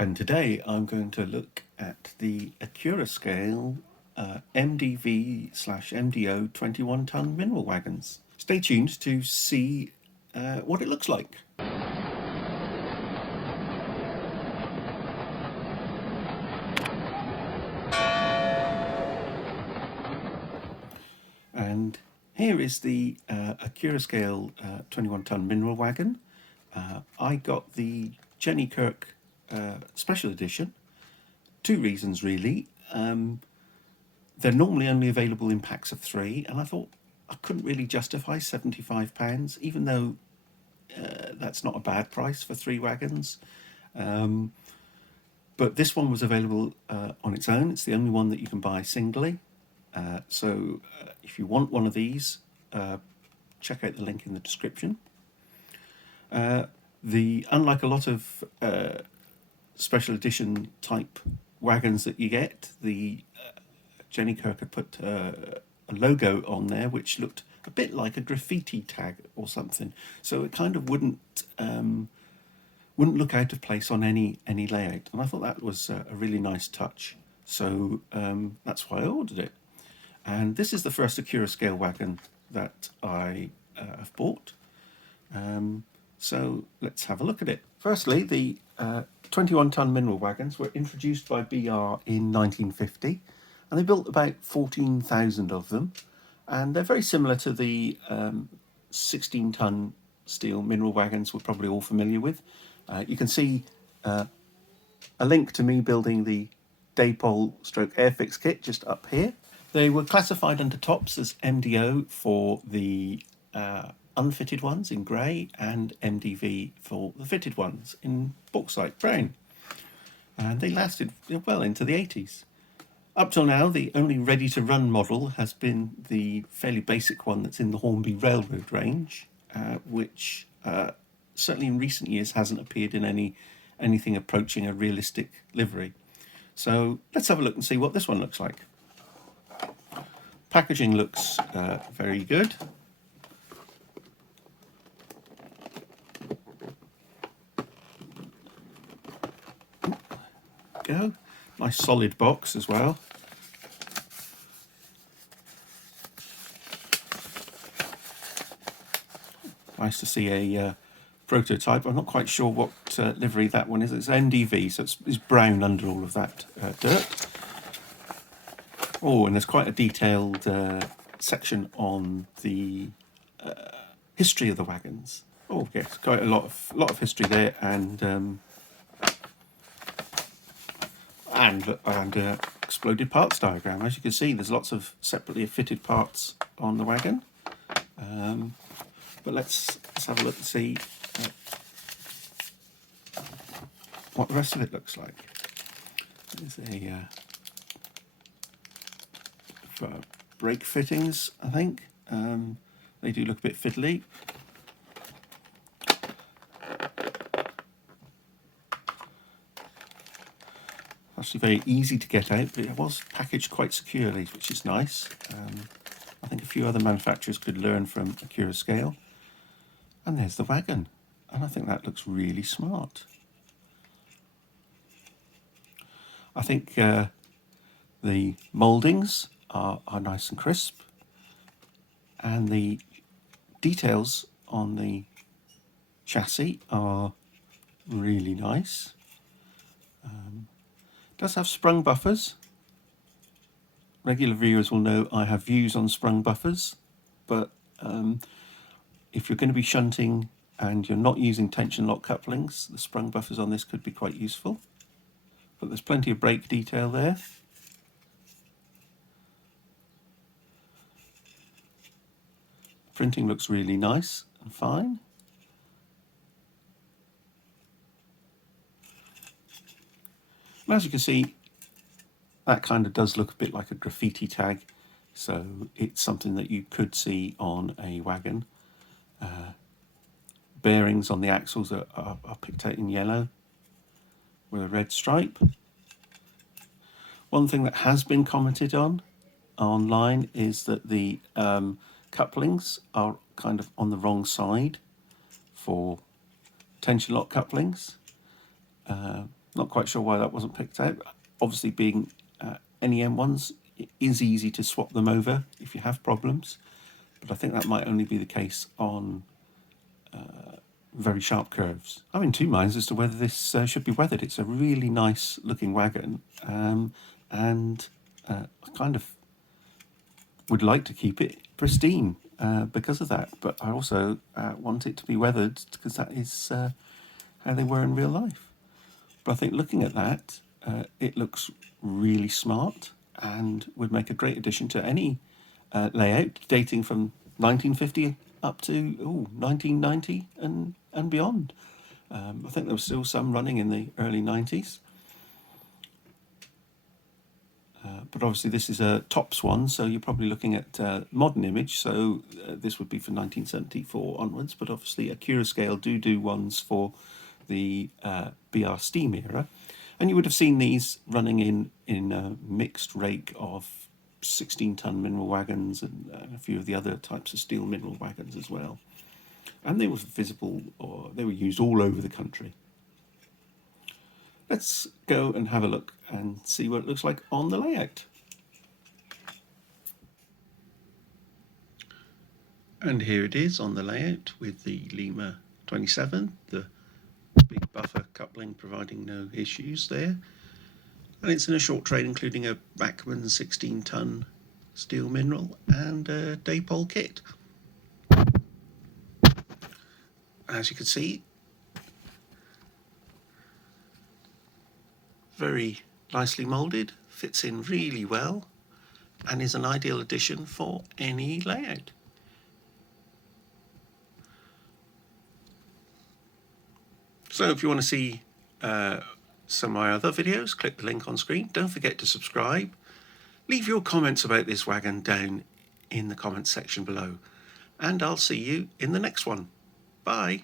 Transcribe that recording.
And today I'm going to look at the Accurascale MDV/MDO 21-ton mineral wagons. Stay tuned to see what it looks like. And here is the Accurascale 21-ton mineral wagon. I got the Jenny Kirk special edition. Two reasons really. They're normally only available in packs of 3, and I thought I couldn't really justify £75, even though that's not a bad price for 3 wagons. But this one was available on its own. It's the only one that you can buy singly. So if you want one of these, check out the link in the description. Unlike a lot of special edition type wagons that you get, the Jenny Kirk had put a logo on there which looked a bit like a graffiti tag or something, so it kind of wouldn't look out of place on any layout, and I thought that was a really nice touch, so that's why I ordered it. And this is the first Accurascale wagon that I have bought. So let's have a look at it. Firstly, the 21-ton mineral wagons were introduced by BR in 1950, and they built about 14,000 of them. And they're very similar to the 16-ton steel mineral wagons we're probably all familiar with. You can see a link to me building the Daypole stroke Airfix kit just up here. They were classified under tops as MDO for the unfitted ones in grey, and MDV for the fitted ones in bauxite brown. And they lasted well into the 80s. Up till now, the only ready-to-run model has been the fairly basic one that's in the Hornby Railroad range, which certainly in recent years hasn't appeared in anything approaching a realistic livery. So let's have a look and see what this one looks like. Packaging looks very good. Go. Nice solid box as well. Nice to see a prototype. I'm not quite sure what livery that one is. It's MDV, so it's brown under all of that dirt. Oh, and there's quite a detailed section on the history of the wagons. Oh yes, quite a lot of history there, and exploded parts diagram. As you can see, there's lots of separately fitted parts on the wagon. But let's have a look and see what the rest of it looks like. There's a for brake fittings, I think. They do look a bit fiddly. Actually very easy to get out, but it was packaged quite securely, which is nice. I think a few other manufacturers could learn from Accurascale. And there's the wagon, and I think that looks really smart. I think the mouldings are nice and crisp, and the details on the chassis are really nice. It does have sprung buffers. Regular viewers will know I have views on sprung buffers, but if you're going to be shunting and you're not using tension lock couplings, the sprung buffers on this could be quite useful. But there's plenty of brake detail there. Printing looks really nice and fine. And as you can see, that kind of does look a bit like a graffiti tag, so it's something that you could see on a wagon. Bearings on the axles are picked out in yellow with a red stripe. One thing that has been commented on online is that the couplings are kind of on the wrong side for tension lock couplings. Not quite sure why that wasn't picked out. Obviously, being NEM ones, it is easy to swap them over if you have problems, but I think that might only be the case on very sharp curves. I'm in two minds as to whether this should be weathered. It's a really nice looking wagon, and I kind of would like to keep it pristine because of that, but I also want it to be weathered because that is how they were in real life. But I think looking at that, it looks really smart and would make a great addition to any layout dating from 1950 up to 1990 and beyond. I think there was still some running in the early 90s. But obviously this is a tops one, so you're probably looking at modern image, so this would be for 1974 onwards, but obviously Accurascale do ones for the BR Steam era, and you would have seen these running in a mixed rake of 16-ton mineral wagons and a few of the other types of steel mineral wagons as well. And they were visible, or they were used all over the country. Let's go and have a look and see what it looks like on the layout. And here it is on the layout with the Lima 27, the big buffer coupling providing no issues there. And it's in a short train including a Bachmann 16-ton steel mineral and a Daypole kit. As you can see, very nicely moulded, fits in really well, and is an ideal addition for any layout. So if you want to see some of my other videos, click the link on screen. Don't forget to subscribe. Leave your comments about this wagon down in the comments section below, and I'll see you in the next one. Bye.